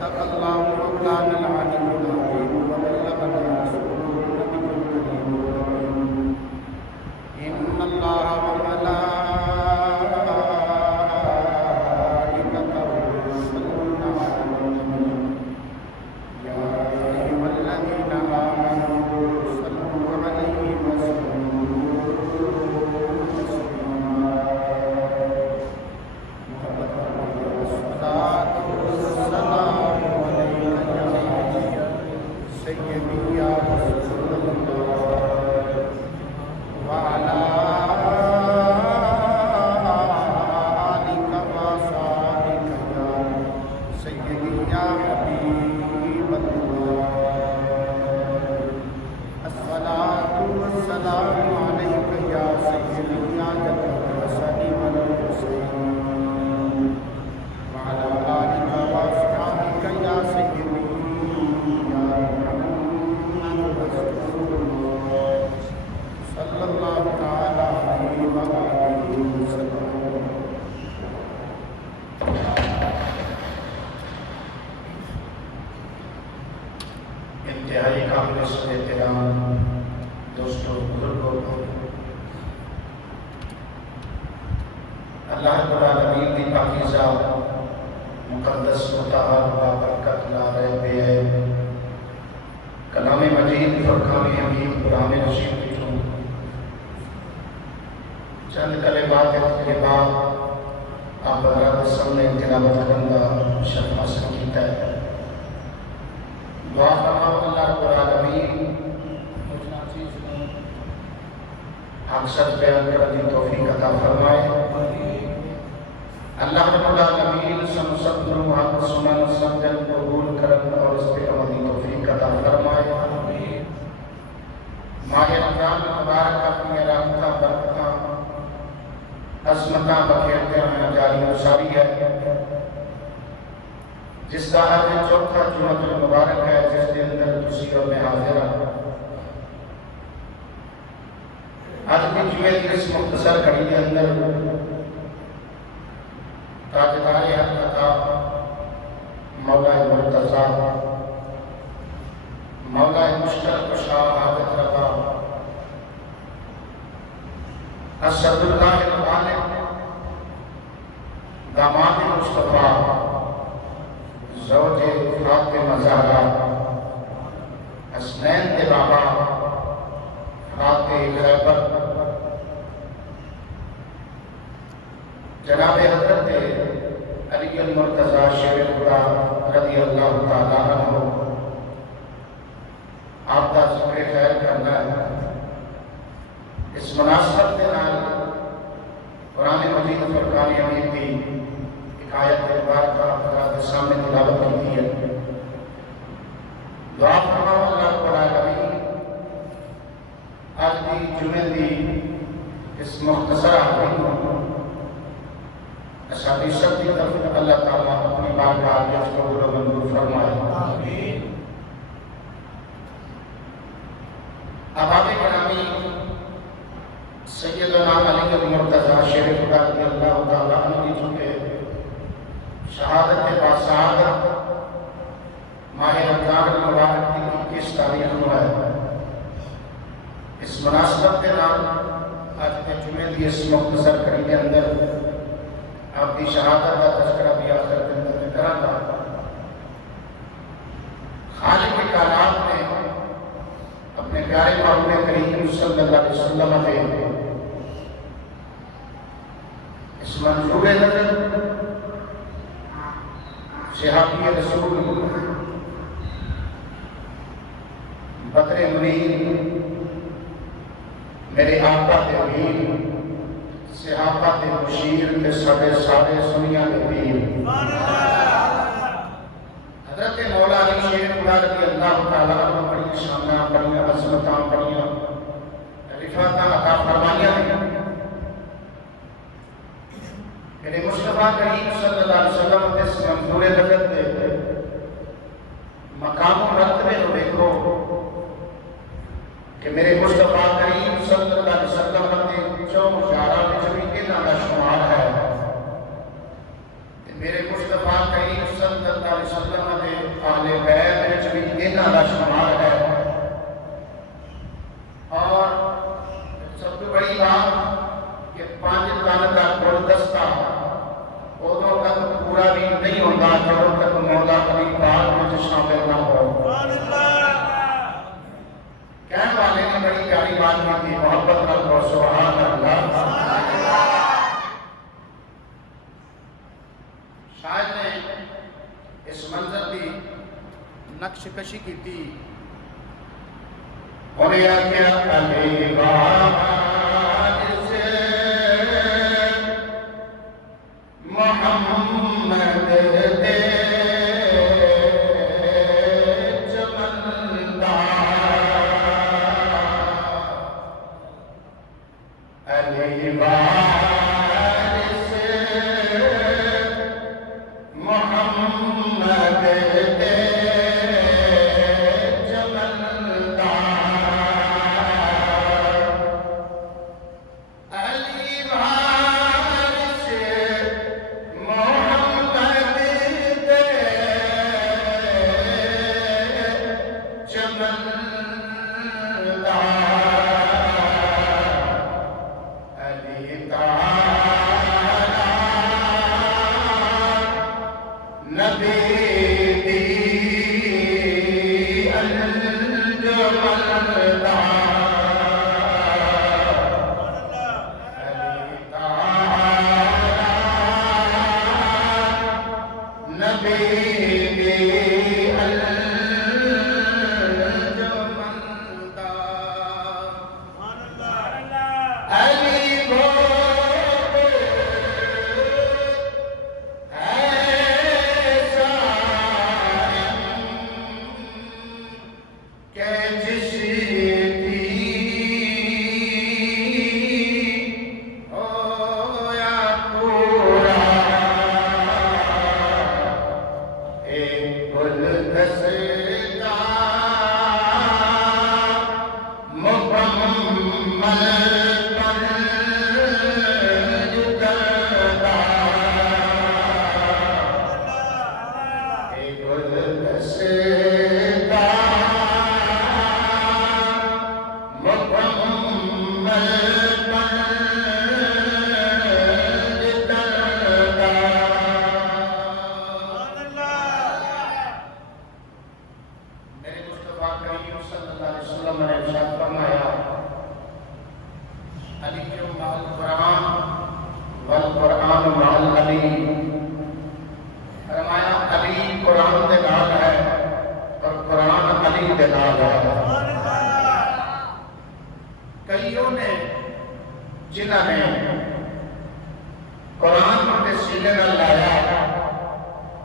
सदक़ल्लाहु मौलाना अल-अलीयुल अज़ीम व बल्लगना रसूलुहुल नबियुल करीम। इन्नल्लाहा व मलाइकतहु युसल्लूना अलन नबी या अय्युहल्लज़ीना आमनू सल्लू अलैहि व सल्लिमू तस्लीमा। इंतहाई काबिल एहतराम दोस्तों, बुजुर्गों, अल्लाह रब्बुल आलमीन की पाकीज़ा मुक़द्दस मुतहर बाबरकत लारैब कलाम मजीद फुरक़ान हमीद कुरान रशीद की चंद कलिमात के बाद आप हज़रात सामने तिलावत करूँगा। शर्फ हासिल कीता है। दुआ फरमाओ अल्लाह रब्बुल आलमीन हक़ सच बयान करने की तौफीक अता फरमाए। अल्लाह रब्बुल आलमीन सब सब्र हक़ सुनन समझन कबूल करन और इस पे अमल की तौफीक अता फरमाए। माह रमज़ान मुबारक अपनी रहमत बरकत अज़मत बखेरते हुए जारी और सारी है, जिसका आज चौथा जुम्मतुल मुबारक है, जिसके अंदर तुसी और मैं हाजिर हूं। आज की जुमे की इस मुख्तसर घड़ी के अंदर ताजदारे हक़ मौला मुर्तज़ा मौला मुश्तरक शाह हाजत रवा असदुल्लाह वालिद दामाद मुस्तफ़ा ज़ौजे फातिमा ज़हरा हसनैन के बाबा फातिह खैबर जनाब हज़रत अली मुर्तज़ा शेर खुदा रज़ियल्लाहु तआला अन्हु आपका ज़िक्र खैर करना है। इस मुनासबत के नाल कुरान मजीद फुरक़ान हमीद की एक आयत मुबारक आपके सामने तिलावत की है। दुआ फरमाओ अल्लाह रब्बुल आलमीन आज की जुमे की इस मुख्तसर आखिरी असादी शक्ति तरफ अल्लाह ताला अपनी बारगाह में इसको मंजूर फरमाए। आमीन। अबाबे करामी सैयदना अली मुर्तज़ा शेर खुदा रज़ियल्लाहु तआला अन्हु की चुके शहादत के बाद शहादत माह रमज़ान मुबारक की 21 तारीख को है। इस मुनासबत के नाम आज के जुमे की इस मुख्तसर घड़ी के अंदर आपकी शहादत का तज़किरा भी आखिर के अंदर में करांगा। खालिक के कायनात ने अपने प्यारे मौला करीम सल्लल्लाहु अलैहि वसल्लम ने इस मंजूर नज़र शहाबी रसूल बदरे मुनीर मेरे आका के वीर सहाबा के मुशीर के सारे सारे सुनिया के पीर हज़रत मौला अली शेर खुदा रज़ियल्लाहु तआला अन्हु बड़ी शाना बड़ी अज़मत बड़ी रिफ़ात अता फरमाइयां ने। मेरे मुस्तफ़ा करीम सल्लल्लाहु अलैहि वसल्लम के इस मंजूर नज़र के मकाम रतबे को देखो कि मेरे मुस्तफ़ा करीम सल्लल्लाहु अलैहि वसल्लम के चौ मुशारा में भी इन्हां दा शुमार है। मेरे मुस्तफ़ा करीम सल्लल्लाहु अलैहि वसल्लम ने खुदा जब तक मौला अली पाक में शामिल ना हो। कहने वाले ने बड़ी प्यारी बात की थी, मोहब्बत कर लो सुभान अल्लाह। शायद ने इस मंजर की नक्श कशी की थी और या क्या मोहम्मद दे चमनदा अली वारिस मोहम्मद दे चमनदा अली वारिस मोहम्मद दे चमनदा अली तारा नबी दी अंजुमनदा अली तारा नबी दी अंजुमनदा अली कईयों ने जिन्होंने कुरान के सीने में लाया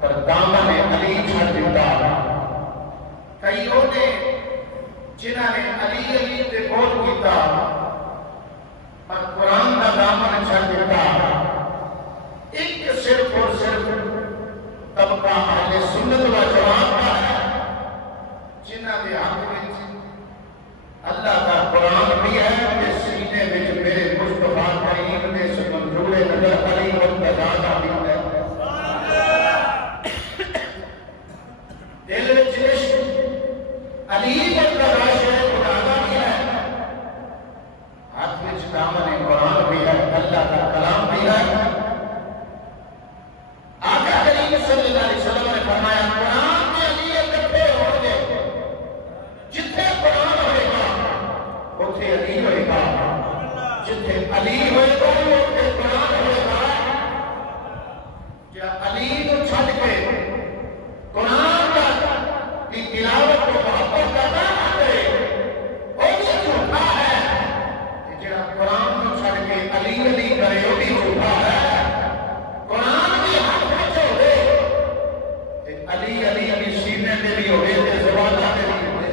पर दामन अली छड़ दिता, कईयों ने जिन्होंने अली अली से बोल किया पर कुरान का दामन छड़ दिता। एक सिर्फ और सिर्फ तबका अहले सुन्नत व जमात का है जिन्होंने हक में अल्लाह का कुरान भी है कि सीने में मेरे मुस्तफा करीम ने मंजूर नजर अली मुर्तजा का भी है। दिल में इश्क अली मुर्तजा शेर खुदा का भी है, हाथ में दामन कुरान भी है, अल्लाह का कलाम भी है। आका करीम सल्लल्लाहु अलैहि वसल्लम ने फरमाया कुरान में अली इकट्ठे होंगे, जिथे कुरान होगा उथे अली होगा, जिथे अली होगा उथे कुरान होगा। क्या अली को छड़ के कुरान की तिलावत को मोहब्बत करना है वो भी झूठा है, जो कुरान को छड़ के अली अली करे वो भी झूठा है। कुरान भी हाथ में होवे अली अली अली सीने में भी होवे ते ज़बान में भी होवे,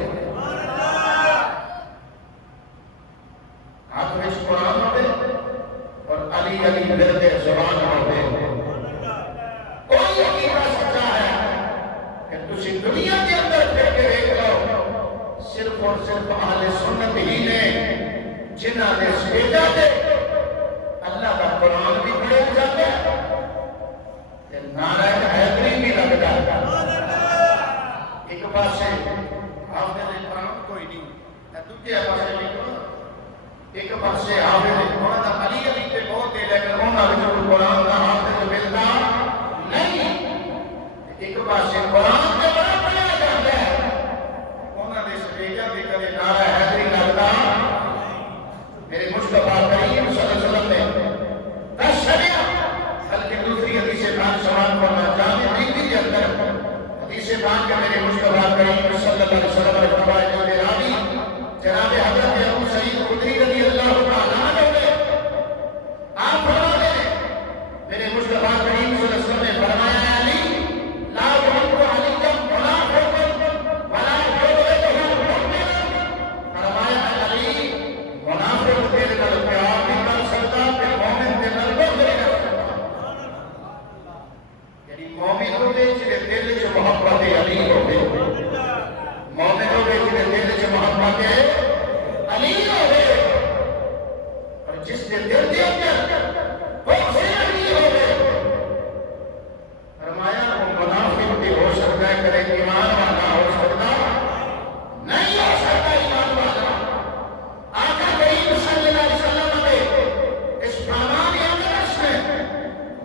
हाथ में कुरान होवे और अली अली मिलते ज़बान होवे। कोई अकीदा सच्चा है कि तुसी दुनिया के अंदर फिर के देख लो, सिर्फ और सिर्फ अहले सुन्नत ही ने जिन्हां ने भेजा थे अल्लाह का कुरान भी पढ़े जाते नारा हैदरी भी लगता है। एक पासे हाफिज़ कुरान कोई नहीं, दूसरे पासे लिखो एक पासे हाफिज़ कुरान दा अली अली ते बहुत है, लेकिन उन्हां विच कुरान दा हाफिज़ मिलदा नहीं।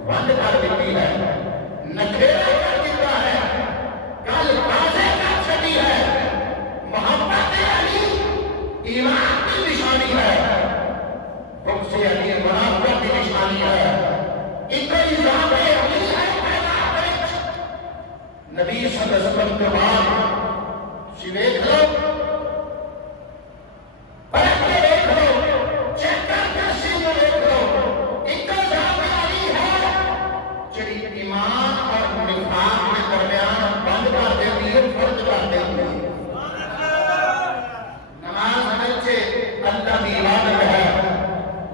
बंद कर देती है, नखेरा कर देता है, कल बाजे कर छटी है। मोहब्बत अली ईमान की निशानी है, बुग़्ज़ अली मुनाफ़िक़ की निशानी है। इत्तिज़ाम अली है पहला पेच। नबी सल्लल्लाहु अलैहि वसल्लम के बाद देख लो, परख के देख लो, चेक करके सीधे देख लो, इत्तिज़ाम अली है जिहड़ी ईमान और निफाक के दरमियान बंद कर देती है, फर्ज कर देती है। नमाज बच्चे अल्लाह की इबादत है,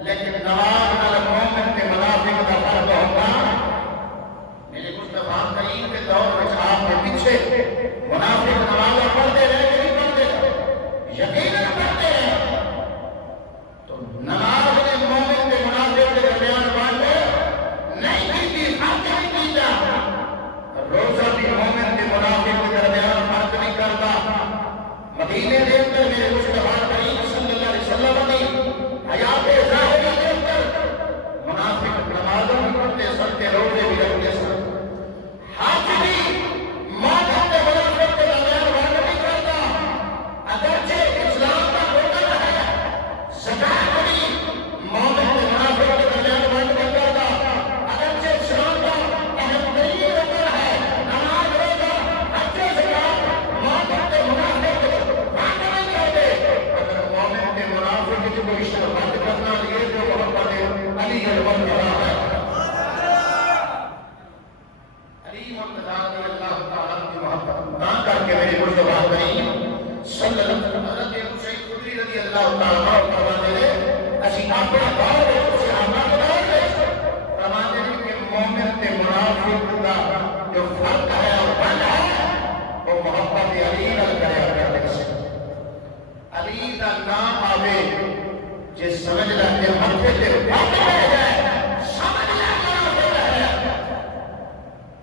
लेकिन नमाज नाल मोमिन ते मुनाफिक दा फर्क होगा। मेरे मुस्तफा करीम के दौर में आपके पीछे मुनाफिक नमाज पढ़ते रहे कि नहीं पढ़ते रहे? यकीनन पढ़ते रहे। तो नमाज ने मोमिन के मुनाफिक के दरमियान बांध नहीं की, फर्क नहीं कीता। रोजा भी मोमिन के मुनाफिक के दरमियान फर्क नहीं करता। मदीने के अंदर मेरे मुस्तफा करीम सल्लल्लाहु अलैहि वसल्लम की हयात ज़ाहिरी के अंदर मुनाफिक नमाज़ों में पढ़ते, सत्य रोजे भी रखते सर, हाथ भी मोमिन के मुनाफिक के दरमियान फर्क नहीं करता। अगरचे इस्लाम का हुक्म है, ज़कात भी मोमिन के मुनाफिक के दरमियान फर्क नहीं करता। अगरचे इस्लाम का अहम तरीन हुक्म है, नमाज रोजा हज ज़कात मोमिन के मुनाफिक के फर्क नहीं करते। अगर मोमिन के मुनाफिक की कोई शर्त करना ये जो मोहब्बत अली अलवत करा है। अली मुर्तज़ा अल्लाह ताला की मोहब्बत ना करके मेरे मुस्तफा करीम सल्लल्लाहु अलैहि वसल्लम हज़रत अबू सईद खुदरी रज़ी अल्लाह ताला फरमाते हैं, असीं अपना दौर है सहाबा का दौर है, फरमाते हैं कि मोमिन ते मुनाफिक का जो फर्क है और बंद है वो मोहब्बत अली नाल करया करते से। अली का नाम आवे जे समझ ला के मथे ते फर्क रह जाए, समझ ला मुनाफिक है।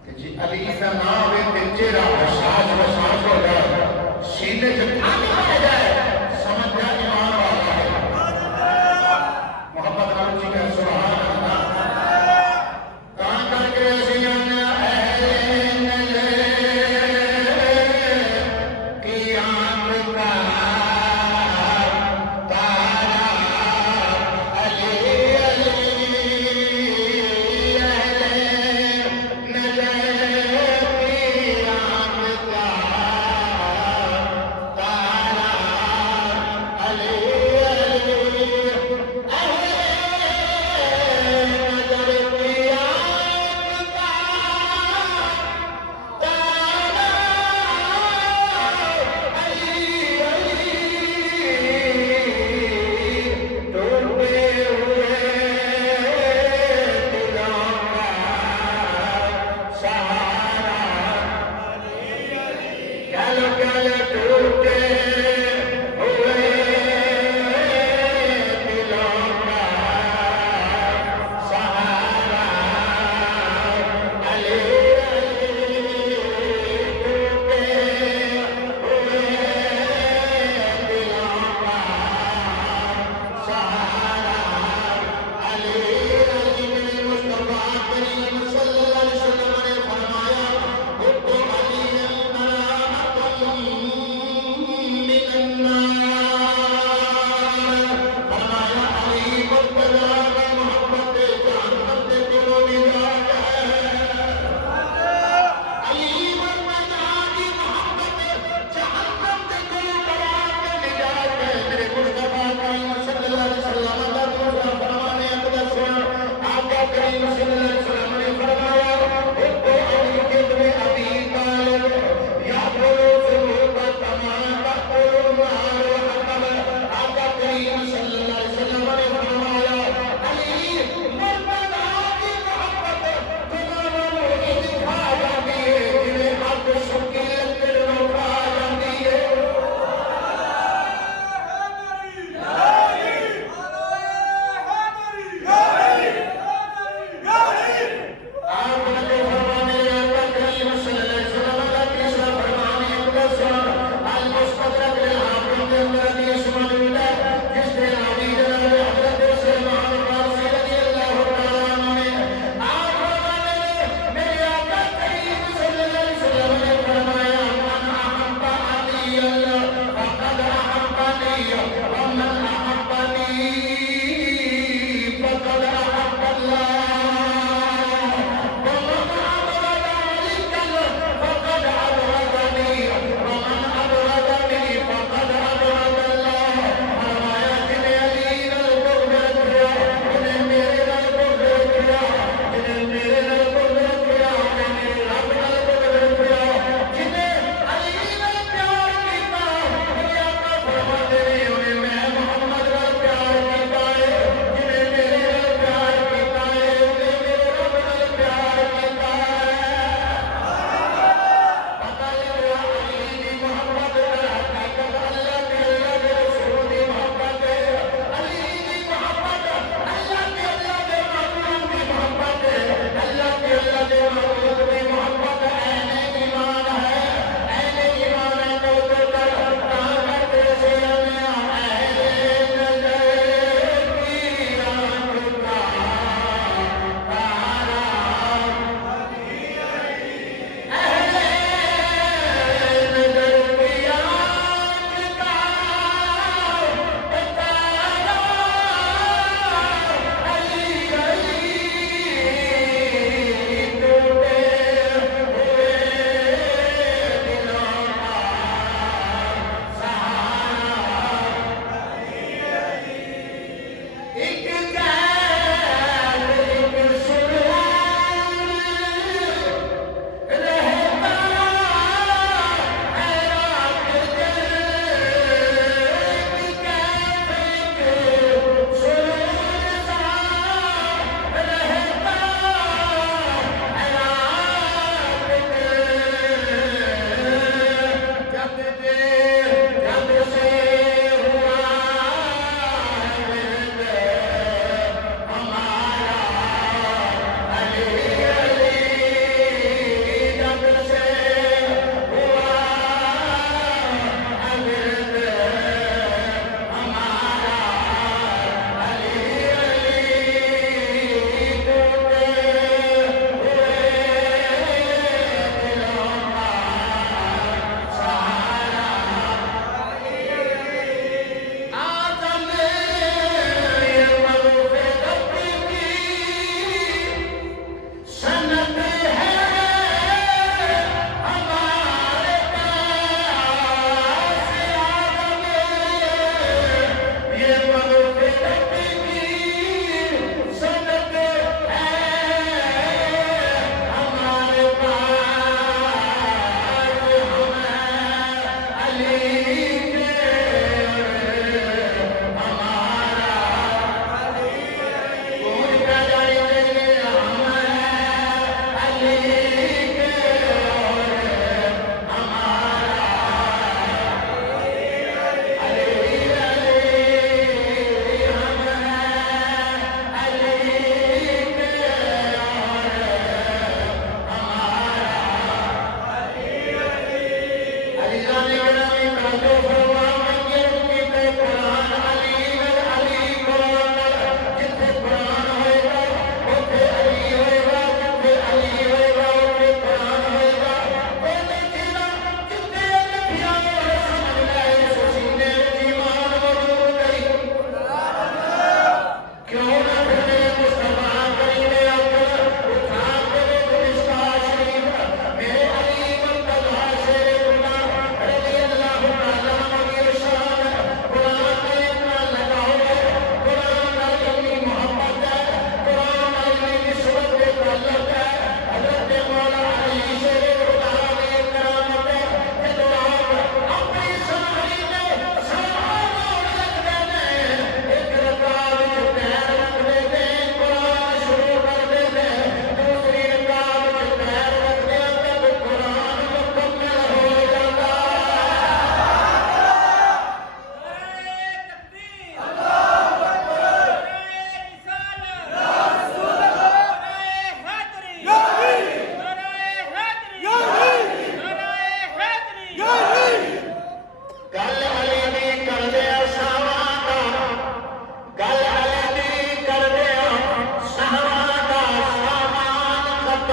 कि जी अली का नाम आवे ते चेहरा हसास वसास हो जाए, सीने से ठंड हो जाए, समझ जा ईमान वाला है। मोहब्बत नाम का सुभान अल्लाह। कहां करके जियान की आंख का तारा अली अली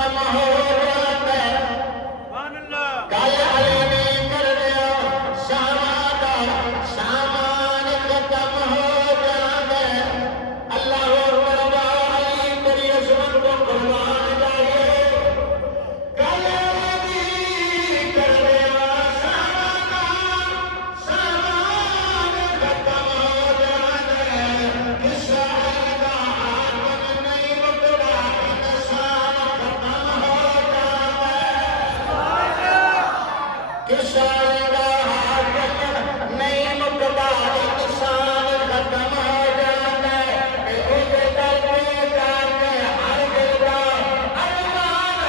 खत्म हो जाता है। गल अली ने कर लिया शामा दा सामान खत्म हो जाता है। अल्लाह अकबर अली तेरी अजमत को कुर्बान जाए। गल अली कर लिया शामा दा सामान खत्म हो जाता है। किसा दा हाकम नहीं मुकदा इंसान खत्म हो जाता है। किसा दा हाकम नहीं मुकदा इंसान खत्म हो जाता है। उसके दर पे जाके हर दिल का अरमान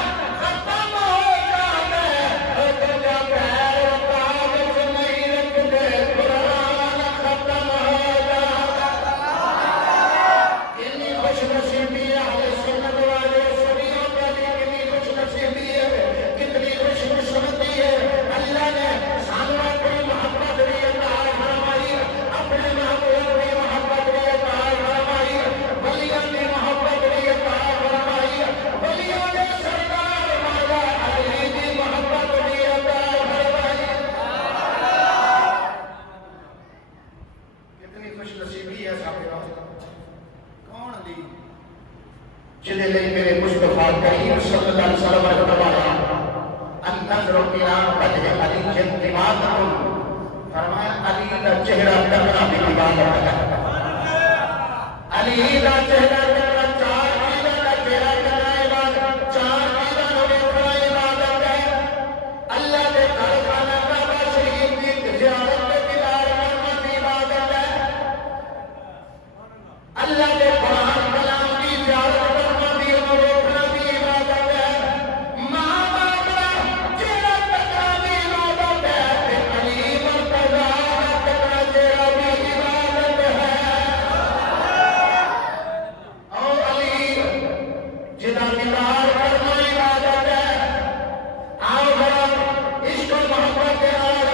खत्म हो जाता है। उसका पैर कागज नहीं रखते कुरान खत्म हो जाता है। कितनी खुशनसीबी है अहले सुन्नत वाले सदियों पहले कितनी खुशनसीबी है, कितनी खुशकिस्मती है। अल्लाह ने सानू अपनी मोहब्बत दी अता फरमाई, अपने महबूब की मोहब्बत दी अता फरमाई, वलियों की मोहब्बत दी अता फरमाई, वलियों के सरदार मौला अली की मोहब्बत दी अता फरमाई। कितनी खुशनसीबी है साहब। कौन अली जिदे लिए मेरे मुस्तफा करीम सल्लल्लाहु अलैहि वसल्लम ने फरमाया अन्नज़रु इला वजहि अली इबादतुन। फरमाया अली का चेहरा तकना भी इबादत है। अली का चेहरा तकना, चार चीज़ों का चेहरा तकना इबादत, चार चीज़ों को देखना इबादत है। अल्लाह के घर खाना काबा शरीफ की ज़ियारत के दीदार करना भी इबादत है। अल्लाह के कुरान कलाम की ज़ियारत करना भी और देखना भी इबादत है। माँ बाप का चेहरा तकना भी इबादत है। अली मुर्तज़ा का तकना चेहरा भी इबादत है। और अली जिदा दीदार करना इबादत है। आओ जरा इश्क और मोहब्बत के साथ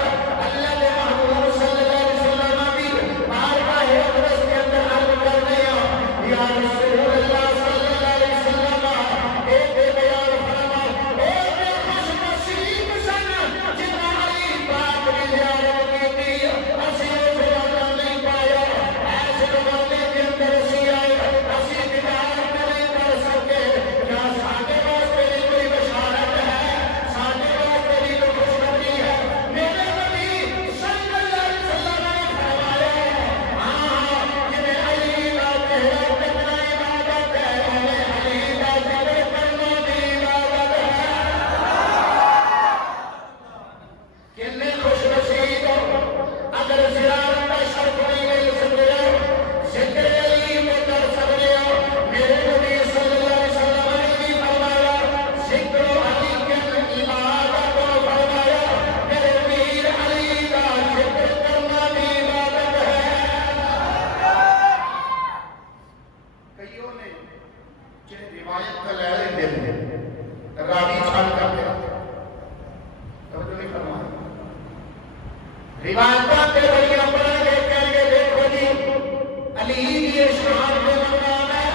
अल्लाह के महबूब सल्लल्लाहु अलैहि वसल्लम की बारगाह अक़दस के अंदर अर्ज़ करते हैं या रसूलल्लाह सल्लल्लाहु अलैहि वसल्लम एक बयान फरमाओ। एक खुशनसीब सन जिन्होंने अली पाक की ज़ियारत की थी। असी उस वाला नहीं पाया, ऐसे जमाने के अंदर असी आए, असी दीदार नहीं कर सके। क्या साढ़े वास्ते भी कोई बशारत है? साढ़े वास्ते भी कोई खुशखबरी है? मेरे नबी सल्लल्लाहु अलैहि वसल्लम ने फरमाया हाँ, जिन्हें अली का चेहरा तकना इबादत है, उन्हें अली का जिक्र करना भी इबादत है। कितने खुशनसीब हो अगर ज़ियारत का शर्फ नहीं मिल सकते हो, ज़िक्र अली को कर सकते हो। मेरे नबी सल्लल्लाहु अलैहि वसल्लम ने भी फरमाया ज़िक्र अली के इबादत को फरमाया। मेरे वीर अली का ज़िक्र करना भी इबादत है। कईयों ने जिन्हें रिवायत का ले लेते हैं रावी छाल करते रहते हैं, तवज्जो नहीं फरमाया। रिवायत के बड़ियां पढ़ के कहेंगे देखो जी अली की शान के मकाम है,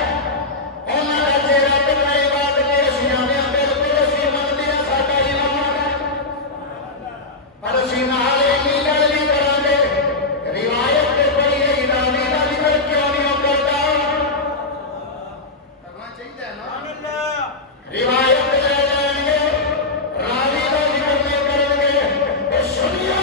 उन्होंने का चेहरा तकना इबादत है। सियाने बिल्कुल असी मनते हैं साडा ईमान है, पर असी नाल इन्नी गल नहीं करांगे। रिवायत के बड़ी रावी का जिक्र क्यों नहीं करता? करना चाहिए ना। रिवायत ले लेंगे, रावी का जिक्र नहीं करेंगे। सुनियो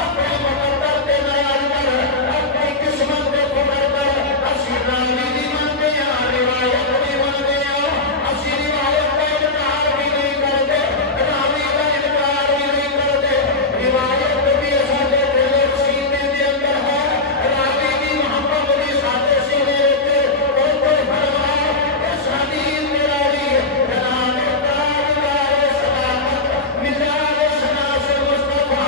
अपने मुकद्दर के बयान कर, अपनी किस्मत को पकड़ कर असी रावी भी मनते हैं, रिवायत भी मनते हैं। असी रिवायत का इनकार भी नहीं करते, रावी का इनकार भी नहीं करते। रिवायत भी साडे दिल सीने के अंदर है, रावी की मोहब्बत भी साडे सीने के अंदर फरमाया। इस हदीस में रावी जनाब ताजदार सलामत मिजाज शनास मुस्तफा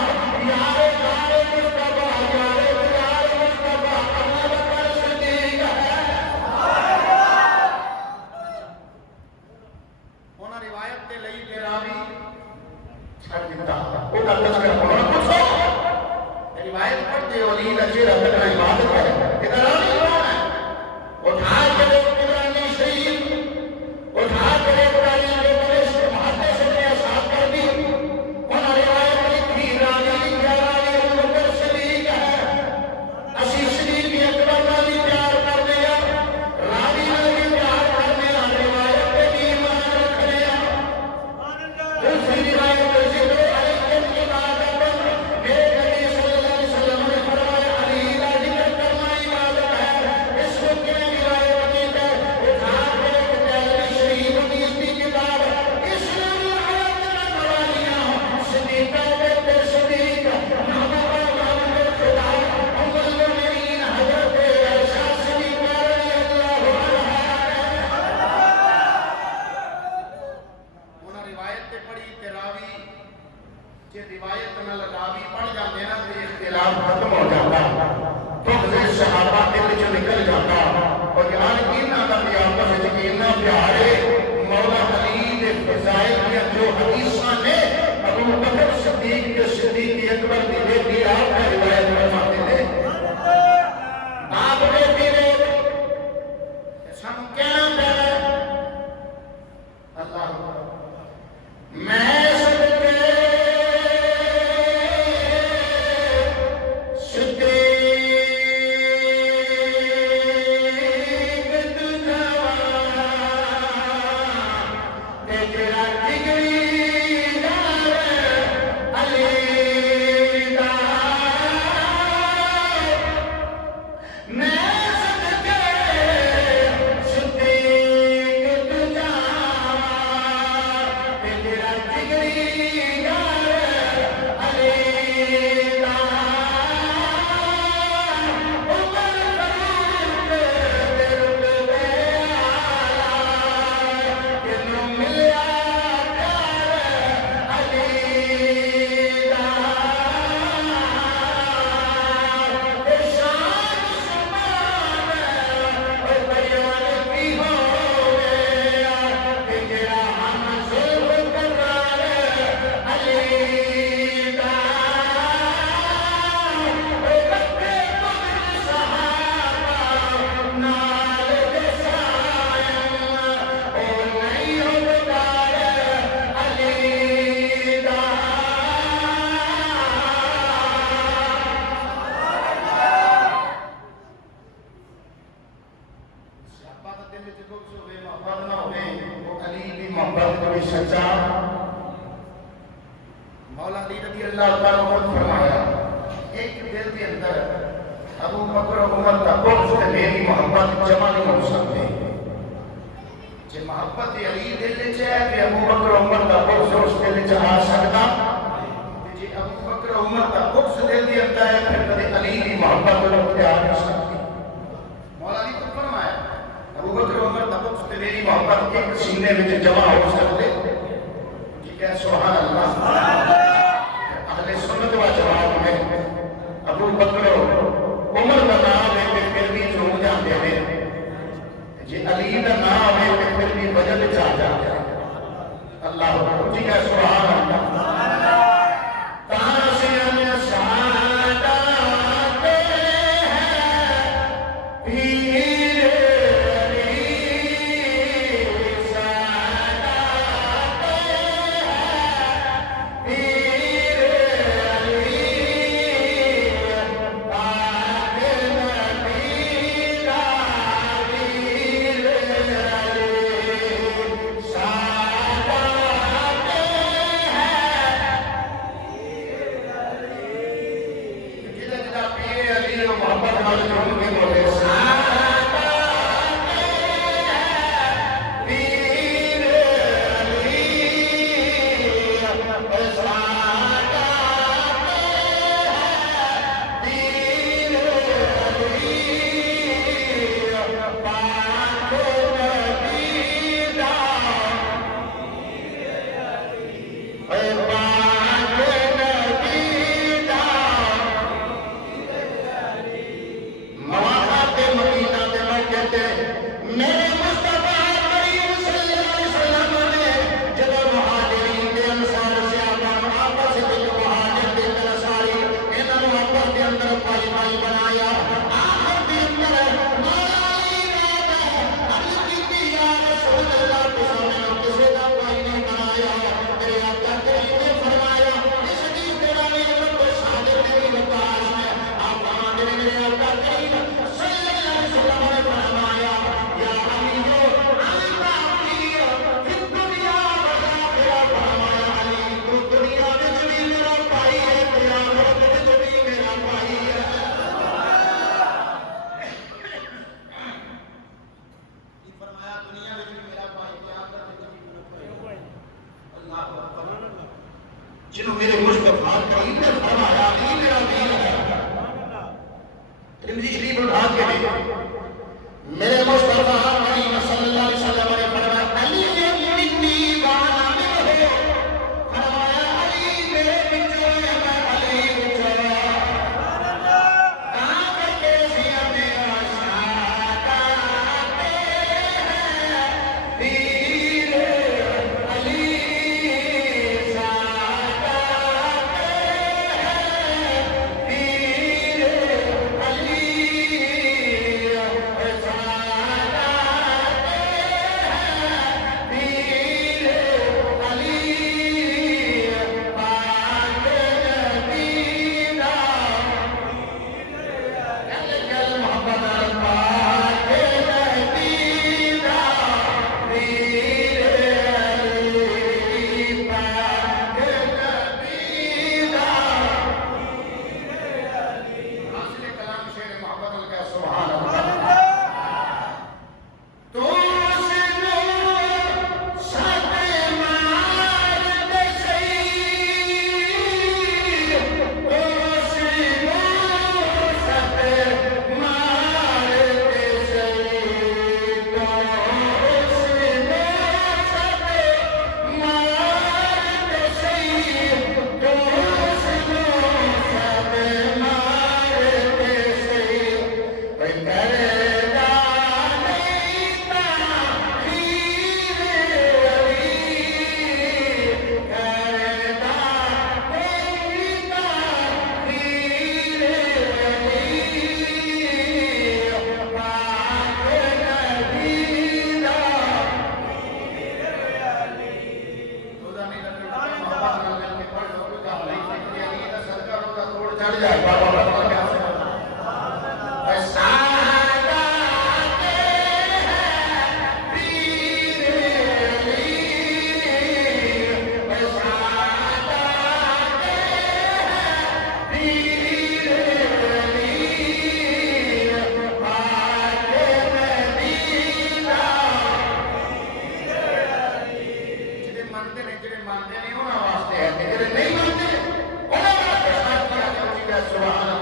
यार यार मुस्तफा यार यार मुस्तफा अबू बकर सिद्दीक है। उन्होंने रिवायत के लिए ते रावी छड़ दिता। वो गल तस्कर कौन पूछो रिवायत पढ़ते हो अली का चेहरा तकना इबादत है। इधर रावी कौन है? उठा के इब्रानी शरीफ उठा फजाइल दियां जो हदीसां ने अबू बकर सिद्दीक के सिद्दीक अकबर दी बेटी आपने रिवायत फरमाते हैं आप बेटी ने सानू कहना पैना अल्लाह मैं सदके मौला अली रज़ी अल्लाह तआला ने फरमाया एक दिल के अंदर अबू बकर उमर का बुग़्ज़ ते मेरी मोहब्बत जमा नहीं हो सकते जे मोहब्बत अली दिल च है ते अबू बकर उमर का बुग़्ज़ उस दिल च आ सकता ते जे अबू बकर उमर का बुग़्ज़ दिल के अंदर है फिर कदे अली की मोहब्बत उस ते आ नहीं सकती मौला अली ने फरमाया अबू बकर उमर का बुग़्ज़ ते मेरी मोहब्बत एक सीने में जमा हो सकते ठीक है सुभान अल्लाह अहले सुन्नत व जमात में अबू बकर उमर का नाम है कि फिर भी झूम जाते हैं जी अली का नाम है कि फिर भी वजन जा जाते हैं अल्लाह जी का सुभान अल्लाह ताज़ियन सादात है पीर अली सादात है पीर अली पाक नबी दा वीर अली सादात है जिदा जिदा पीर अली और मोहब्बत नाल जुड़ के बोले सादात है पीर अली सादात है पीर अली पाक नबी दा पाक नबी दा मवाक़ा ते मदीना ते मक्के ते मेरे मुस्तफा करीम सल्लल्लाहु अलैहि वसल्लम ने जब मुहाजिरीन ते अंसार सहाबा आपस विच मुहाजिर ते अंसारी इन्हां नूं आपस दे अंदर भाई बनाया आखिर दे अंदर मौला अली ने अर्ज़ कीती या रसूल अल्लाह तुसां मैनूं किसे दा भाई नहीं बनाया मेरे आका करीम ने फरमाया इस हदीस दे रावी रब सादिक ने भी वकाश में आप मेरे आका करीम सल्लल्लाहु अलैहि वसल्लम ने फरमाया या अली जो अल्लाह की फिर दुनिया वला मेरा फरमाया अली तू दुनिया विच भी मेरा भाई है क़यामत विच भी मेरा भाई है की फरमाया दुनिया विच भी मेरा भाई क़यामत विच भी मेरा भाई अल्लाह अकबर जिन्हों मेरे मुस्तफा करीम ने फरमाया अली मेरा वीर है तिरमिज़ी शरीफ उठा के मेरे मुस्तफा करीम सल्लल्लाहु अलैहि वसल्लम ने फरमाया अली मिन्नी व अना मिन्हु फरमाया अली मेरे विचों है मैं अली विचों कहां करके सिया मेरा सादात है पीर अली ਜਿਹੜੇ ਮੰਨਦੇ ਨੇ ਉਹਨਾਂ ਵਾਸਤੇ ਹੈ ਤੇ ਜਿਹੜੇ ਨਹੀਂ ਮੰਨਦੇ ਉਹਨਾਂ ਵਾਸਤੇ ਸਾਥੀਆਂ ਚੌਥੀ ਦਾ ਸੁਭਾਨ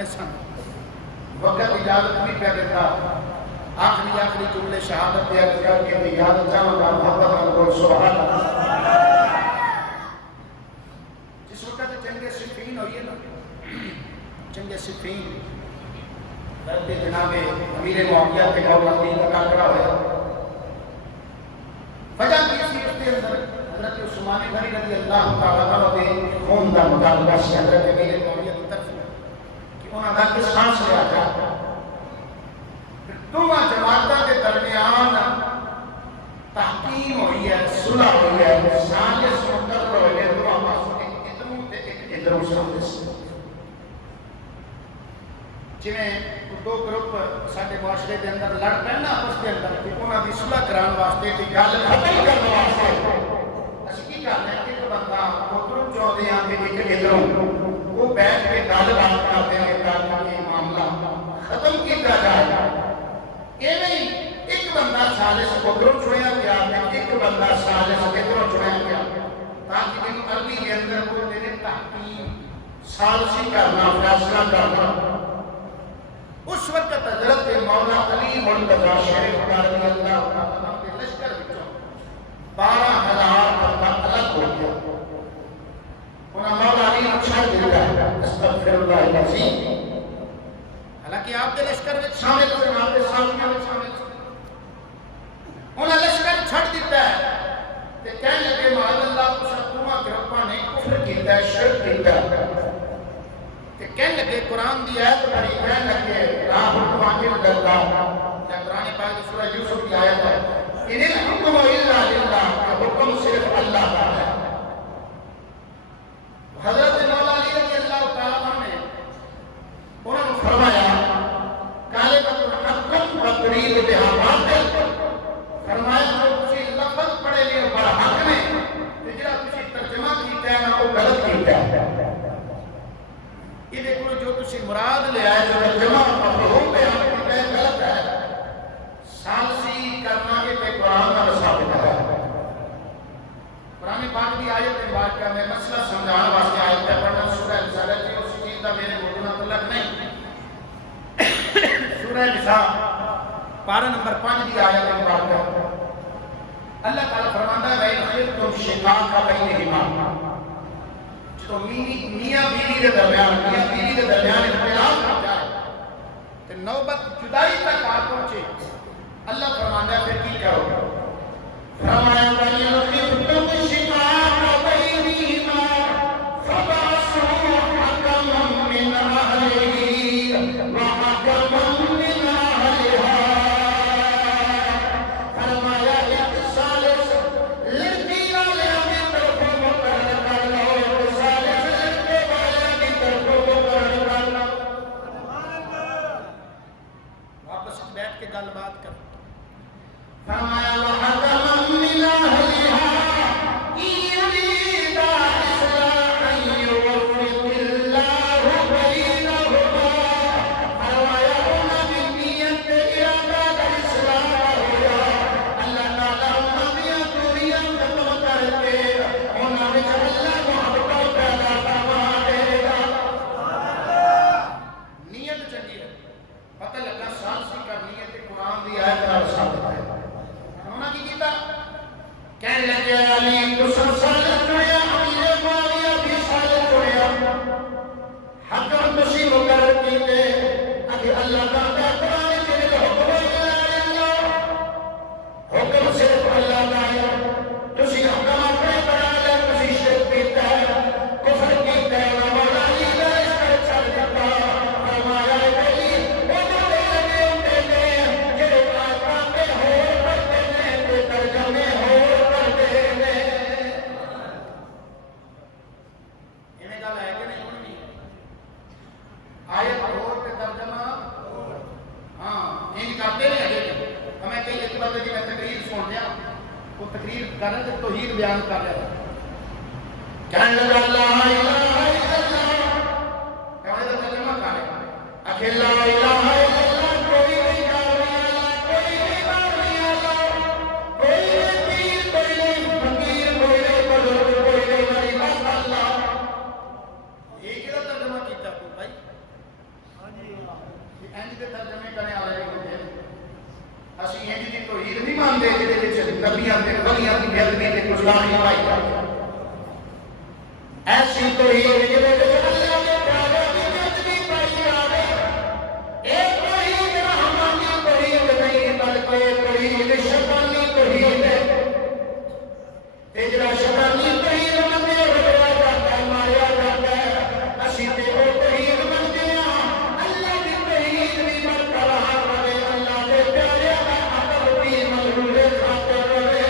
करने सन। वक्त इजाजत भी क्या देता, आखिरी जुमले शहादत करके इजाजत चाहूंगा मोहब्बत बोल सुभान अल्लाह। जिस वक्त जंगे सिफीन हुई है ना, जंगे सिफीन जनाबे अमीर मुआविया के मौला अली का खड़ा होया। वजह की सी उसके अंदर हजरत उस्मान गनी रजी अल्लाह तआला अन्हु दे खून दा मुतालबा से हजरत अमीर मुआविया की तरफ कि उन्हां दा किसास लिया था। दोवां जमातां के दरमियान तहकीम हुई है, सुलह हुई है, साजिश मुकर्रर हुई है। दोवां पासों एक इधरों ते एक इधरों साजिश। जिवें दो ग्रुप साडे मुआशरे के अंदर लड़ पे ना आपस के अंदर कि उन्हां दी सुलह कराने वास्ते की गल खत्म करने वास्ते असं की करना है कि एक बंदा दो ग्रुप चाहते हैं कि एक इधरों वो बैठ के गलबात करते हैं ताकि मामला खत्म किया जाए। एवें एक बंदा साजिश उधरों चुनिया गया, एक बंदा साजिश इधरों चुनिया गया ताकि जिन अरबी के अंदर वो तेरे तहकीम साजिशी करना फैसला करना। उस वक्त हजरत मौला अली मुर्तजा शरीफ रज़ी अल्लाह तआला के लश्कर विचों 12,000 बंदा अलग हो गया। उन्हें मौला अली ने छड़ दिया, अस्तगफिरुल्लाह अज़ीम। हालांकि आपके लश्कर में शामिल थे, आपके साथियों में शामिल थे। उन्हें लश्कर छड़ दिता है ते कहने लगे माअल्लाह तुसां ग्रुपां ने कुफ्र कीता है, शिरक कीता है। कहने लगे कुरान की आयत पढ़ी, कहने लगे ला हुक्म इल्ला या कुरान पाक की सूरह यूसुफ की आयत है इनिल हुक्म इल्ला लिल्लाह, हुक्म सिर्फ अल्लाह का है। हजरत मौला अली रज़ी अल्लाह तआला अन्हु ने उन्होंने फरमाया कालिमतुल हक़ व तुरीद बिहा बातिल, फरमाया जो तुसी लफ्ज़ पढ़े ने बड़ा हक ने ते जेड़ा तुसी तर्जुमा कीता है ना वो गलत कीता है। ये देखो जो तुसी मुराद ले आए जो तर्जुमा मफहूम पे आपने गलत है। सालसी करना के ते कुरान का साबित है। कुरान पाक की आयत मुबारक में मसला समझाने वास्ते आयत है पढ़ना सूरह निसा की उस चीज का मेरे बोलना तलक नहीं। सूरह निसा पारा नंबर 5 की आयत मुबारक है। अल्लाह ताला फरमाता है इन खिफ्तुम शिकाका बैनहिमा, तो मियां बीवी के दरमियान इख्तिलाफ हो जाए तो नौबत जुदाई तक आ पहुंचे, अल्लाह फरमाता है फिर की करो। फरमाया वलिल खिफ्तुम शिकाका बैनहिमा फबासु हकमन मिन अहलिही व हकमन मिन अहलिहा। फरमाया एक सालिस लड़की वाले की तरफ मुकर्रर कर लो, सालिस लड़के वाले की तरफ मुकर्रर कर लो। वापस बैठ के गलबात कर। फरमाया व हकमन मिन अहलिहा युरीदा इस्लाहन युवफ्फिक़िल्लाहु बैनहुमा। फरमाया उन्होंने नियत इरादा का इस्लाह होया, अल्लाह ताला उन्होंने दूरियां खत्म करके उन्होंने अल्लाह मोहब्बत पैदा करवा देगा। नियत चंगी है, पता लगा सालसी का नियत कुरान की आयत का साबित है। उन्होंने की कीता कहने लगे अली तुसां सालिस चुनिया, अमीर मुआविया भी सालिस चुनिया, हकम तुसी मुकर्रर कीते अगे अल्लाह का कुरान च हुक्म इल्ला हुक्म सिर्फ अल्लाह का है। तुसी हुक्म अपने बना ले, तुसी शिरक कीता है, कुफ्र कीता है, मौला अली का इश्क छड़ दिता। फरमाया अली वो तो लगे होते ने जेड़े आयतां ते होर पढ़दे ने ते तर्जुमे होर पढ़दे ने। इवें गल है कि नहीं होनी? आयत होर ते तर्जुमा हां इंज करते ने। अगे हमें कई एक बंदे की मैं तकरीर सुन लिया, वो तकरीर कर रहे थे तौहीद बयान कर रहे थे, कहने लगा ला इलाहा इल्लल्लाह, कहने का तर्जुमा कर रहे आखिर ला इलाहा इल्लल्लाह कोई नहीं काबरी अल्लाह, कोई नहीं बावरी अल्लाह, कोई नहीं पीर, कोई नहीं फकीर, कोई नहीं बुजुर्ग, कोई नहीं वली, बस अल्लाह। ये किहदा तर्जुमा कीता तू भाई? ऐसी तौहीद जिहदे विच अल्लाह दे प्यारे दी जिंदगी पाई जावे। एक तौहीद रहमानी तौहीद नहीं बल्कि तौहीद शैतानी तौहीद है। ते जिहड़ा शैतानी तौहीद मंदे होया जाता है, मारिया जाता है। असीं ते ओ तौहीद मंदे हां, अल्लाह दी तौहीद भी बरकरार रहे, अल्लाह दे प्यारे दा अदब भी मजरूरे खातिर रहे।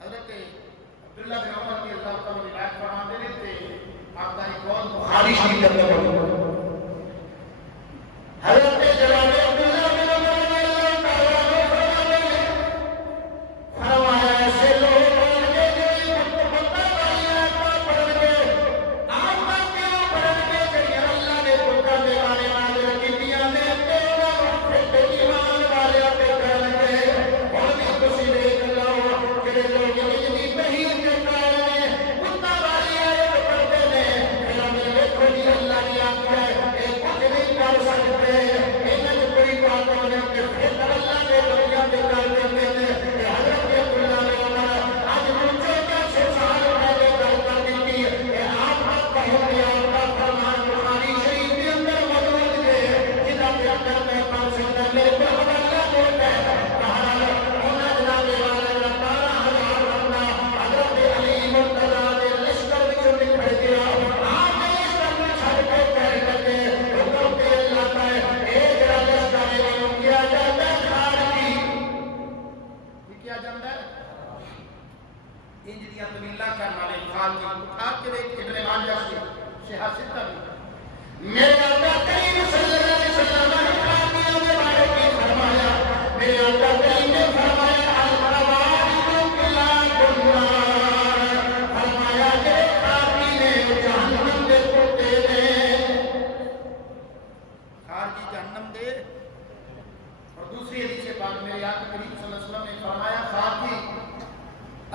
हज़रत अब्दुल्लाह बिन उमर की अल्लाह ताला रिवायत फरमाते हैं कि आपका एक और बुखारी शरीफ के अंदर हज़रत जनाब अब्दुल्लाह बिन उमर ने अल्लाह ताला ने फरमाया ऐसे लोग होंगे जो पता नहीं क्या पढ़ेंगे, आपका क्या पढ़ेंगे कि अल्लाह ने पुत्र के बारे में नाज़िल कीतियां ने तेरा फिर ईमान वाले पे करेंगे। और भी कुछ देख लो कि लोग इतनी बहीर के कारण कुत्ता वाली आयत पढ़ते हैं, फिर हमें देखो जी अल्लाह की आज्ञा है कुछ नहीं कर सकते, इन्हें कोई बात नहीं कि फिर अल्लाह के दुनिया पे कर देते हैं। हज़रत अब्दुल्लाह बिन उमर आज मुझे कैसे साल पहले गल कर दी कि आप कहोगे आपका फरमान बुखारी शरीफ के अंदर मौजूद है, जिसका के अंदर मैं पढ़ सकता मेरे को हवाला देता है। कहा उन्हें जनाब वाला 12,000 बंदा हज़रत अली मुर्तज़ा के लश्कर विचों निकल गया। आपने लश्कर में छड़ के पैर लगे हुक्म के अल्लाह का एक लश्कर है किया जाता है खारजी किया जाता है इंज दिया तमीला करने वाले खारजी उठा के देख इब्ने माजा से सियासत भी मेरे आका करीम सल्लल्लाहु अलैहि वसल्लम ने खारजियों के बारे में फरमाया। मेरे आका करीम ने फरमाया अल मवारिदु बिला गुनाह, फरमाया कि खारजी ने जहन्नम दे पोते ने, खारजी जहन्नम दे। और दूसरी हदीस पाक मेरे आका करीम सल्लल्लाहु अलैहि वसल्लम ने फरमाया खारजी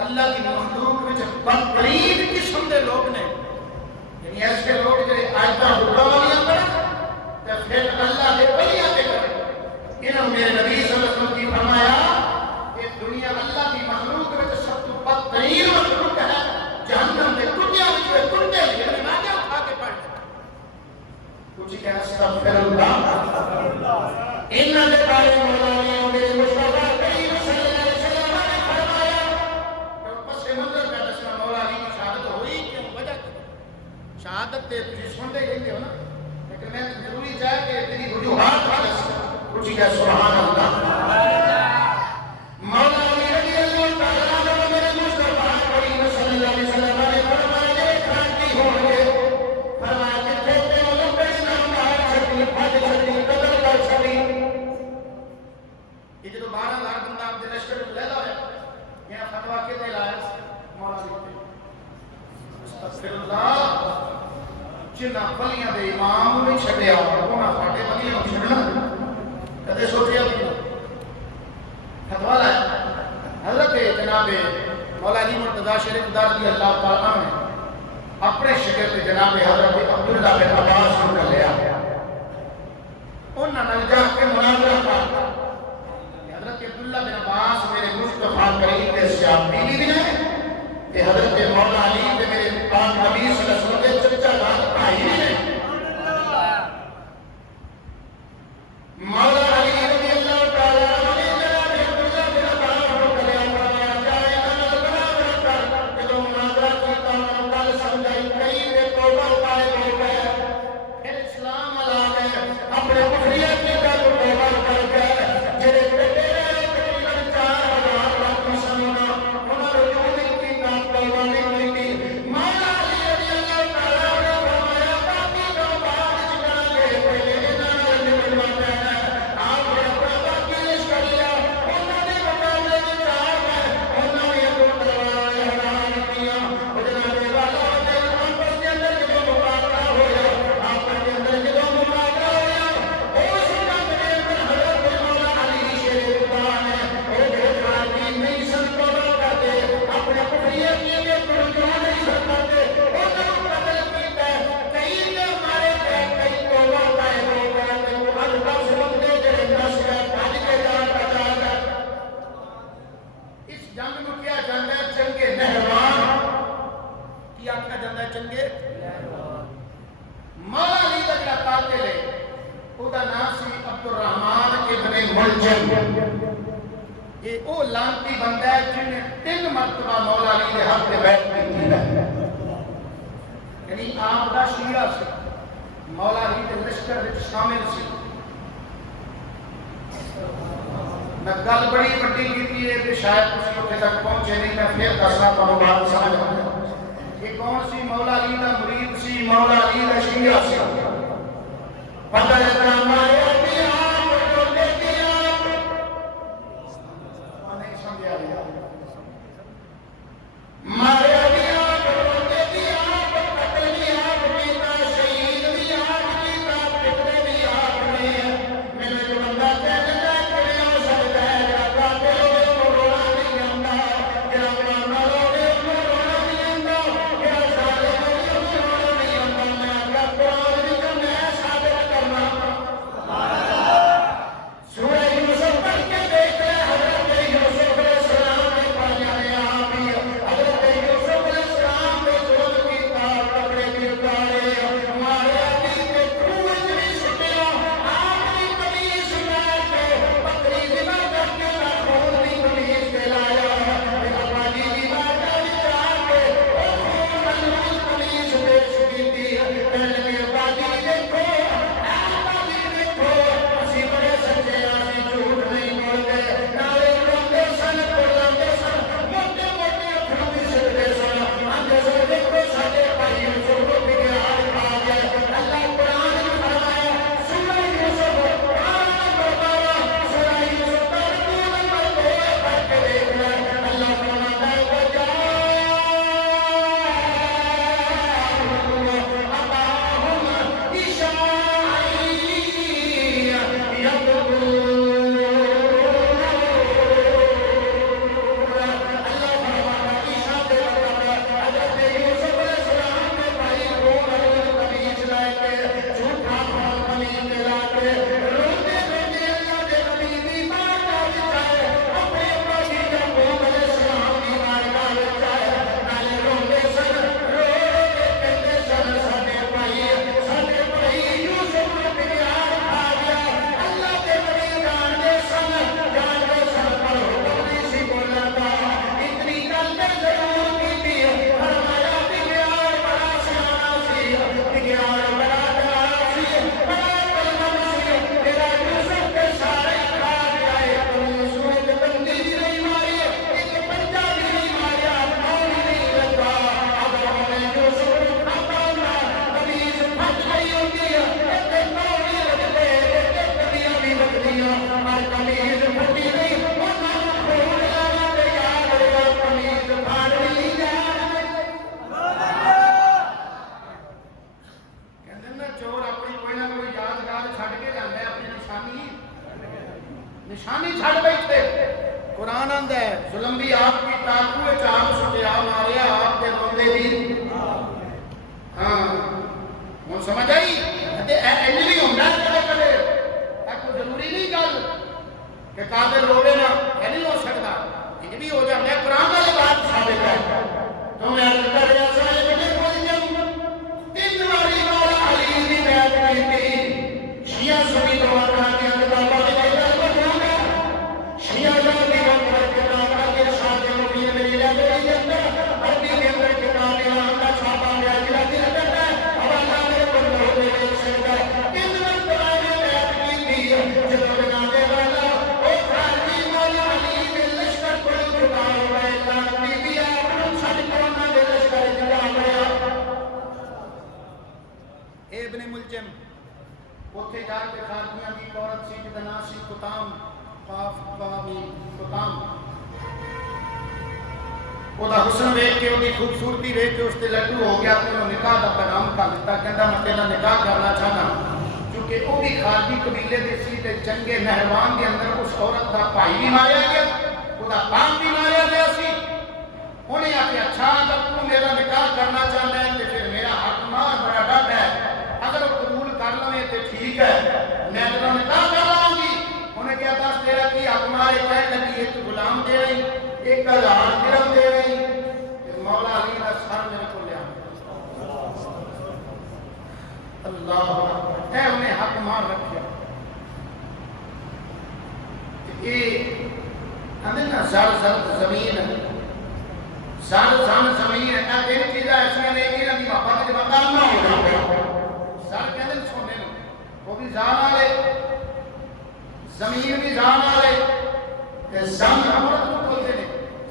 अल्लाह की मखलूक विच बदतरीन किस्म के लोग ने, यानी ऐसे लोग जो आयत हुक्म वाली पढ़न ते फिर अल्लाह के वलियां ते करें। इन्होंने मेरे नबी सल्लल्लाहु अलैहि वसल्लम की फरमाया कि दुनिया अल्लाह की मखलूक विच सब तो बदतरीन मखलूक है, जहन्नम के कुत्तियां विच कुत्ते ने माजा उठा के पढ़ कुछ क्या अस्तगफिरुल्लाह इन्ना दे बारे मौला ने मेरे मुस्तफा करीम सल्लल्लाहु अलैहि वसल्लम ने फरमाया। तो पस मंजर में दसना मौला अली की शहादत हुई क्यों वजह शहादत ते तुझे सुनते रहते हो ना, लेकिन मैं जरूरी चाहे कि तेरी वजूहात का दस कुछ क्या सुभान अल्लाह। मौला अली रज़ी अल्लाह तआला अन्हु मेरे मुस्तफा करीम सल्लल्लाहु अलैहि वसल्लम ने फरमाया ये क्रांति होंगे, फरमाया कि कहते हो लोग बड़ी नामदार छठी फज छठी कदर कर छठी ये जो 12,000 बंदा आप दे लश्कर में लैदा है ये फतवा के दे लाया मौला अली अस्तगफिरुल्लाह जिन्ना वलियां दे इमाम नहीं छड्या उन्हां साडे वलियां नूं छड्डना कदे सोचिया भी फतवा लाया। हज़रत जनाब मौला अली मुर्तज़ा शरीफ रज़ी अल्लाह तआला ने अपने शागिर्द जनाब हज़रत अब्दुल्लाह बिन अब्बास को कर लिया, उन्हां नाल जाके मुनाज़रा करता। हज़रत अब्दुल्लाह बिन अब्बास मेरे मुस्तफा करीम के सहाबी भी ने ते हज़रत मौला अली ते मेरे पाक नबी सल्लल्लाहु अलैहि वसल्लम के चचा जात भाई भी ने। मौला अली रज़ी अल्लाह तआला अन्हु ने जनाब अब्दुल्लाह बिन अब्बास को कलिया फरमाया जाए ना मुनाज़रा कर। जदों मुनाज़रा कीता उन्होंने गल समझाई कई ते तौबा पाए हो गए, फिर इस्लाम ला गए, अपने कुफरियत की गल तौबा कर गए। जेड़े बेटे तकरीबन 4,000 लाख मुसलमान उन्होंने रजू नहीं कीता, तौबा के हक में बैठ की है, यानी आपका शिया से मौला अली के लश्कर में शामिल सी। मैं गल बड़ी वड्डी की है कि शायद तुम उत्थे तक पहुंचे नहीं, मैं फिर दसना तुहानू बात समझ आ जाए। ये कौन सी मौला अली का मुरीद सी, मौला अली का शिया सी। पता लगा माया की आप डोले की आप नहीं समझा गया। माया की आप डोले की आप कत्ल की आप कीता, शहीद भी आप कीता, फितने भी आपने। मैंने जो बंदा कहना करे हो सकता है जाता के रोए वो रोना नहीं आता, तेरा मारना रोए वो रोना नहीं आता, तेरा साले रोए वो रोना नहीं आता। मैं आपका कुरान भी जो मैं साबित करना सूरह यूसुफ पढ़ के देख ले। हजरत यूसुफ अलैहिस्सलाम ने पाया है आप ही हजरत यूसुफ अलैहिस्सलाम ने जुल्म कीता, कपड़े भी उतारे, मारे भी ते खूह च भी सुटिया, आपकी कमीज उतार के बकरी ज़िबा करके ना खून भी कमीज पे लाया, तेरा पानी भी बाटा बिछा के वो खून मलूल कमीज पेश की थी। कहने लगे बाजी देखो, बाजी देखो, असी बड़े सच्चे आसी झूठ नहीं बोलते, नाले रोंदे सन बोलते सन, मोटे मोटे अखरों भी सिरते सन, आंदे सन देखो साडे भाई यूसुफ को बिगाड़ खा गए। अल्लाह कुरान में फरमाया सूरह यूसुफ कुरान नंबर 12 सूरह यूसुफ का रकू नंबर 2 पढ़ के देख ले। अल्लाह फरमाता है अबाहुम इशाई यबून। अल्लाह फरमाता ईशा दे वक्त हजरत यूसुफ अलैहिस्सलाम ने भाई को कमीज लाके झूठा खून कमीज पे लाके रोते रोते अल्लाह दे नबी दी बारगाह विच आए, अपने भाई यकूब अलैहिस्सलाम दी बारगाह विच आए, नाले रोंदे सन, रो रो के कहंदे सन साडे भाई यूसुफ ने बिगाड़ खा गया। अल्लाह दे नबी जानदे सन पर हुक्म नहीं सी बोलण दा, इतनी गल ते जरूर कीती। फरमाया बिगाड़ बड़ा सियाना सी, बिगाड़ बड़ा दयाल सी, बड़ा कलम सी, तेरा यूसुफ के सारे खा गया। एक यूसुफ ने बंदी भी नहीं मारी, एक पंजा भी नहीं मारिया, कौन नहीं लगा। अगर उन्हें यूसुफ को खाता ना कमीज फट गई होती है, इतने कौन नहीं लगते, इतने कदियां भी लगदियां, और कमीज फटी नहीं उन्होंने खून लाना ते याद रहेगा कमीज फाड़ ली याद नहीं। कहते ना चोर अपनी कोई ना कोई यादगार छड़ के जाता है, अपनी निशानी छड़ बैठे। कुरान आंदा है जुल्म भी आपकी ताकू विच आप सुटिया, मारिया आप ते रोंदे भी। हाँ हुण समझ आई। ते इंज भी हुंदा कदे कदे, कोई जरूरी नहीं गल कि कादिर रोवे ना, यह नहीं हो सकता, इंज भी हो जाता है। कुरान वाली बात साबित है। तो मैं अर्ज कर रहा था बड़े कोई जब 3 बारी मौला अली दी बैत कीती, शिया सुनी दुआ कराते हैं किताबां दे अंदर मौजूद है। शिया जाति वक्त किताब के साथ मुबीन मेरी लाइब्रेरी के अंदर अरबी के अंदर किताब इमाम का छापा गया जिला दिल करता है, हवाला मेरे को होते देख सकता है। 3 मरतबा ने बैत कीती, जब बनाने वाला ओ खाली मौला अली के लश्कर को जुटा हुआ है, लानती दिया अपना छड़ को ना दे लश्कर जुटा गया। इब्न मुलजिम उत्थे जाके खारदियां की औरत सी जिहदा नाम सी कुताम, काफ कामी कुताम। ओदा हुस्न वेख के, ओदी खूबसूरती वेख के उसते लड्डू हो गया, तो निकाह का पैगाम कर दिता। कहता मैं तेरा निकाह करना चाहना, क्योंकि वो भी खारदी कबीले दे सी ते जंगे नहरवान के अंदर उस औरत का भाई भी मारिया गया, ओदा बाप भी मारिया गया सी। उन्हें आख्या अच्छा अगर तू मेरा निकाह करना चाहता है तो फिर मेरा हक मार बड़ा डर है, अगर वो कबूल कर लवे तो ठीक है, मैं तेरा निकाह कर लूंगी। उन्हें क्या दस तेरा की हक मार, कह लगी एक गुलाम दे रही, 1000 दिरहम दे रही। मौला अली का सर मेरे को लिया, अल्लाह है उन्हें हक मार रखा। ये ना जर जमीन, जर सन जमीन है तीन चीज़ां ऐसियां ने इन्हां दी मोहब्बत च बंदा ना हो जाता। सर कहते हैं सोने वो भी जान वाले, जमीन भी जान वाले, जन अमृत को बोलते हैं।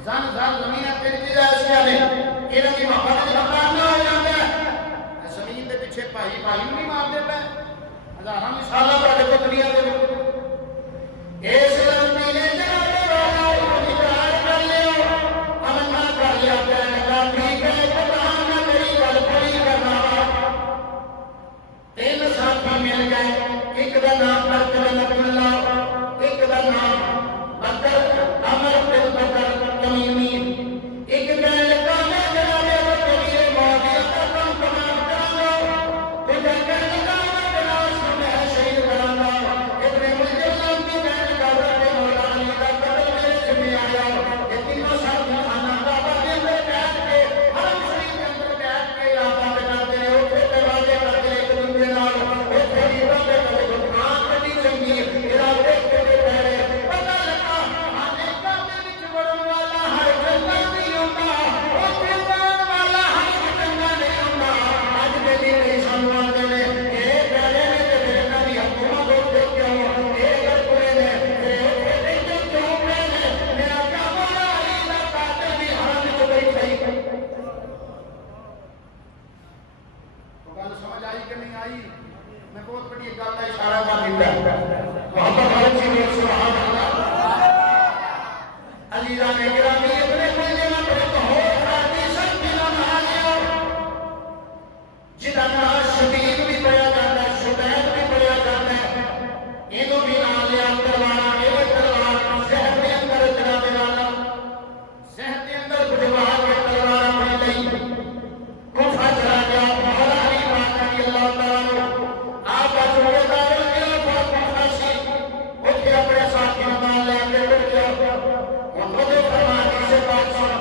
जन जन जमीन तीन चीज़ां ऐसियां ने इन्हां दी मोहब्बत च बंदा ना हो जाता है। जमीन के पिछे भाई भाई नहीं मारते पे हज़ारां मिसालां तुहाडे कोल दुनिया दे विच इस लंबी ने तीन साथी मिल गए, एक का नाम अब्दुल्लाह, एक का नाम बकर अमर बिन बकर तमीमी, एक कहने लगा मैं जनाबे कबीर मौलाना का काम तमाम करांगा, दूसरा कहने लगा मैं जनाब सुबह शहीद करांगा, इतने मुझे नाम की कहने लगा मैं मौलाना का कत्ल मेरे जिम्मे आया। ये तीनों साथी खाना काबा के अंदर बैठ के हरम शरीफ के अंदर बैठ के आबाद करते रहे, उठे दरवाजे करते रहे एक दूसरे नाल, वो थोड़ी बातें करे तो खान कभी चंगी इरा देख के पहले पता लगा आने का विच वड़न वाला हर चंगा नहीं होता, वो चंगान वाला हर चंगा नहीं होता। आज के दिन ये सामने ने ये पहले ने ते फिर कभी हुकूमत को देख के ये कर पूरे ने ये क्यों मैंने मेरा क्या बोला इला काते भी हाथ को गई सही तो गल समझ आई कि नहीं आई? मैं बहुत बड़ी गल का इशारा कर दिता। मोहम्मद वाले जी सुभान अल्लाह अलीजा ने गिरामी अपने कोयले में बड़े हो साथी सब बिना नहाया जिदा ना शबीब भी पढ़ा जाता है, शुदैब भी पढ़ा जाता है, इनो भी ना लिया तलवार ये तलवार शहर के अंदर चला देना, शहर के अंदर बुझवा के तलवार अपनी नहीं कुफा चला गया। मौला अली पाक रज़ी अल्लाह तआला आप जुमेदार के कुफा सी उठे अपने साथियों नाल लेके उठ गया। वो खुद फरमाते से बात सुन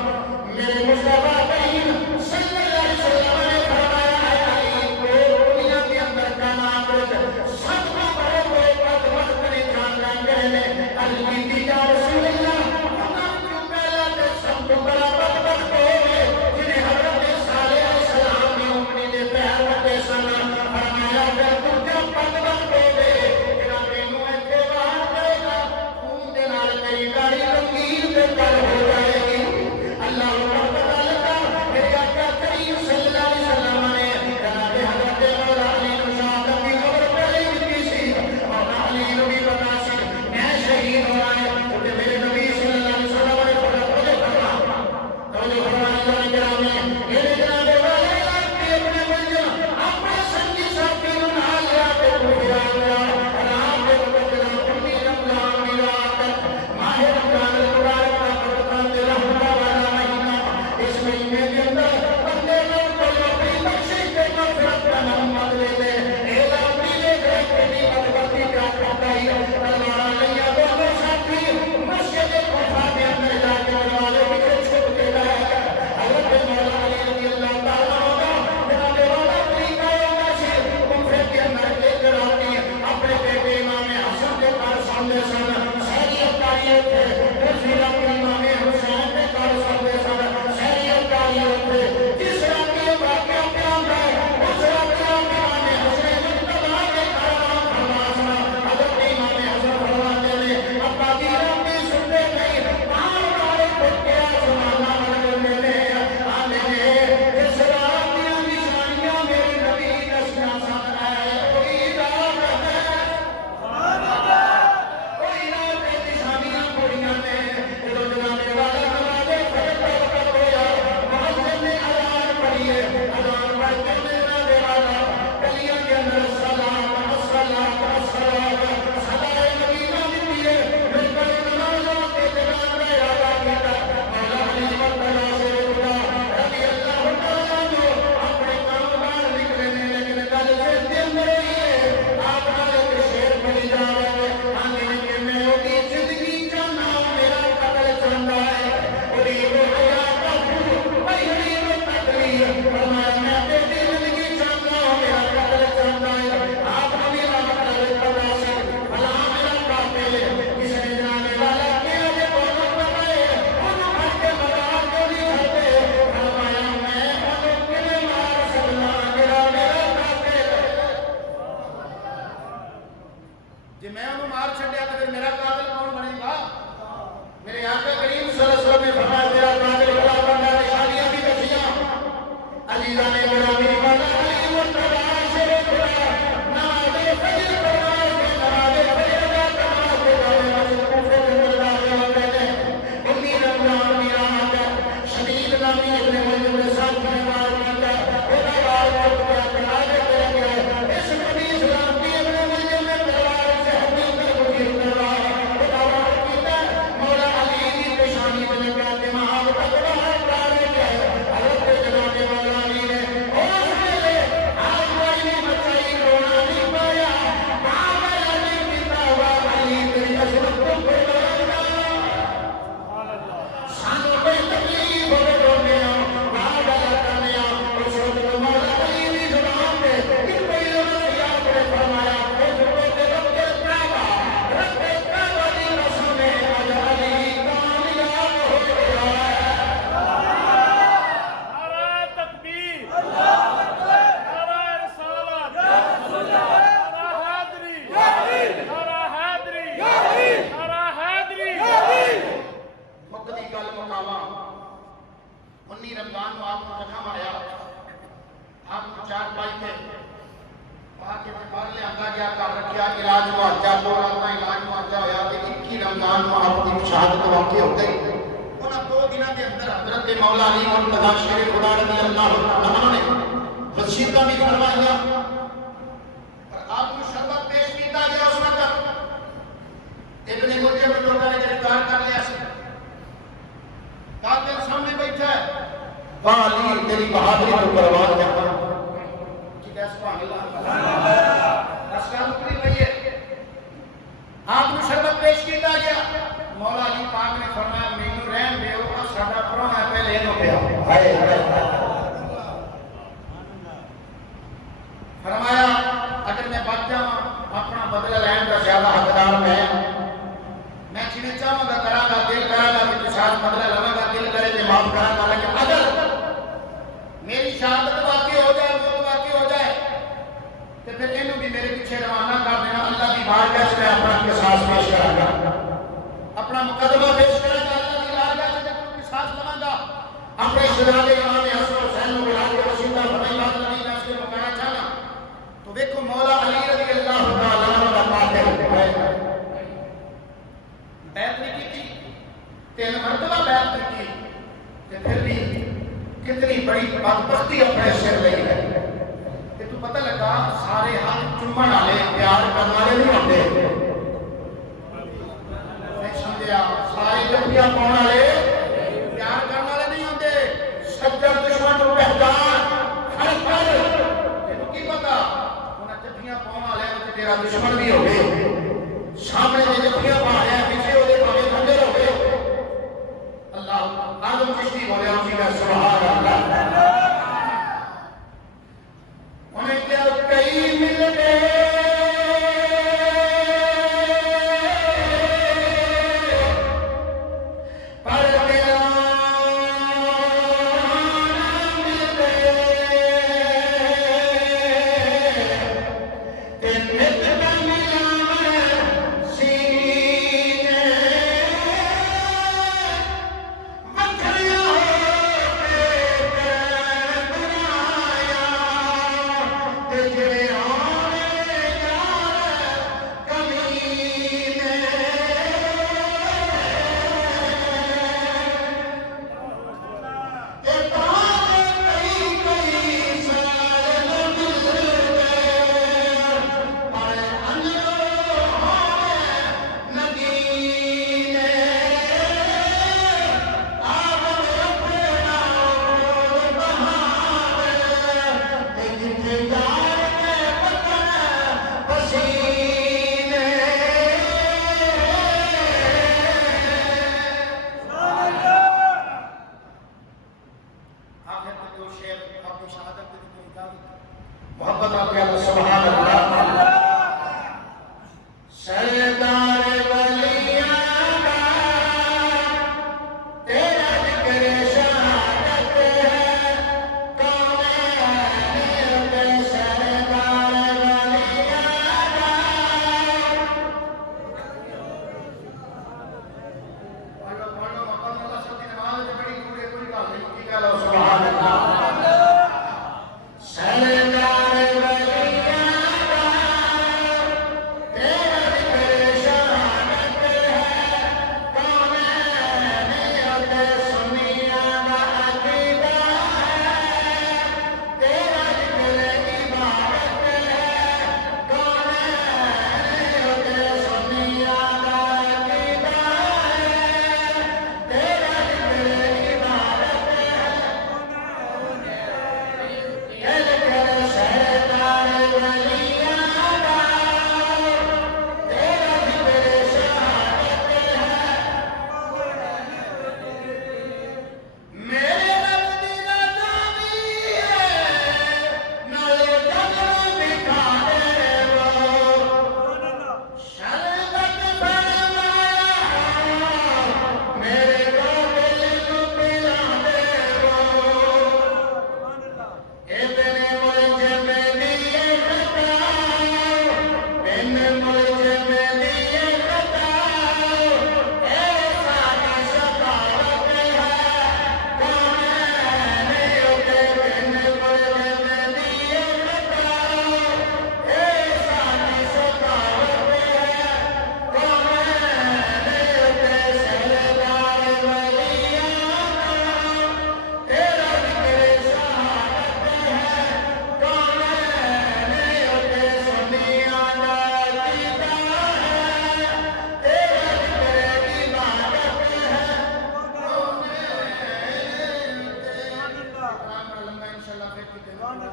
मुसाफिर की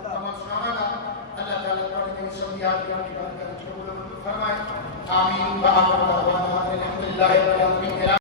तमाम सुनाना था। अल्लाह ताला पढ़ के सब याद करने की बात करें, कबूल फरमाए। आमीन। अल्हम्दुलिल्लाह।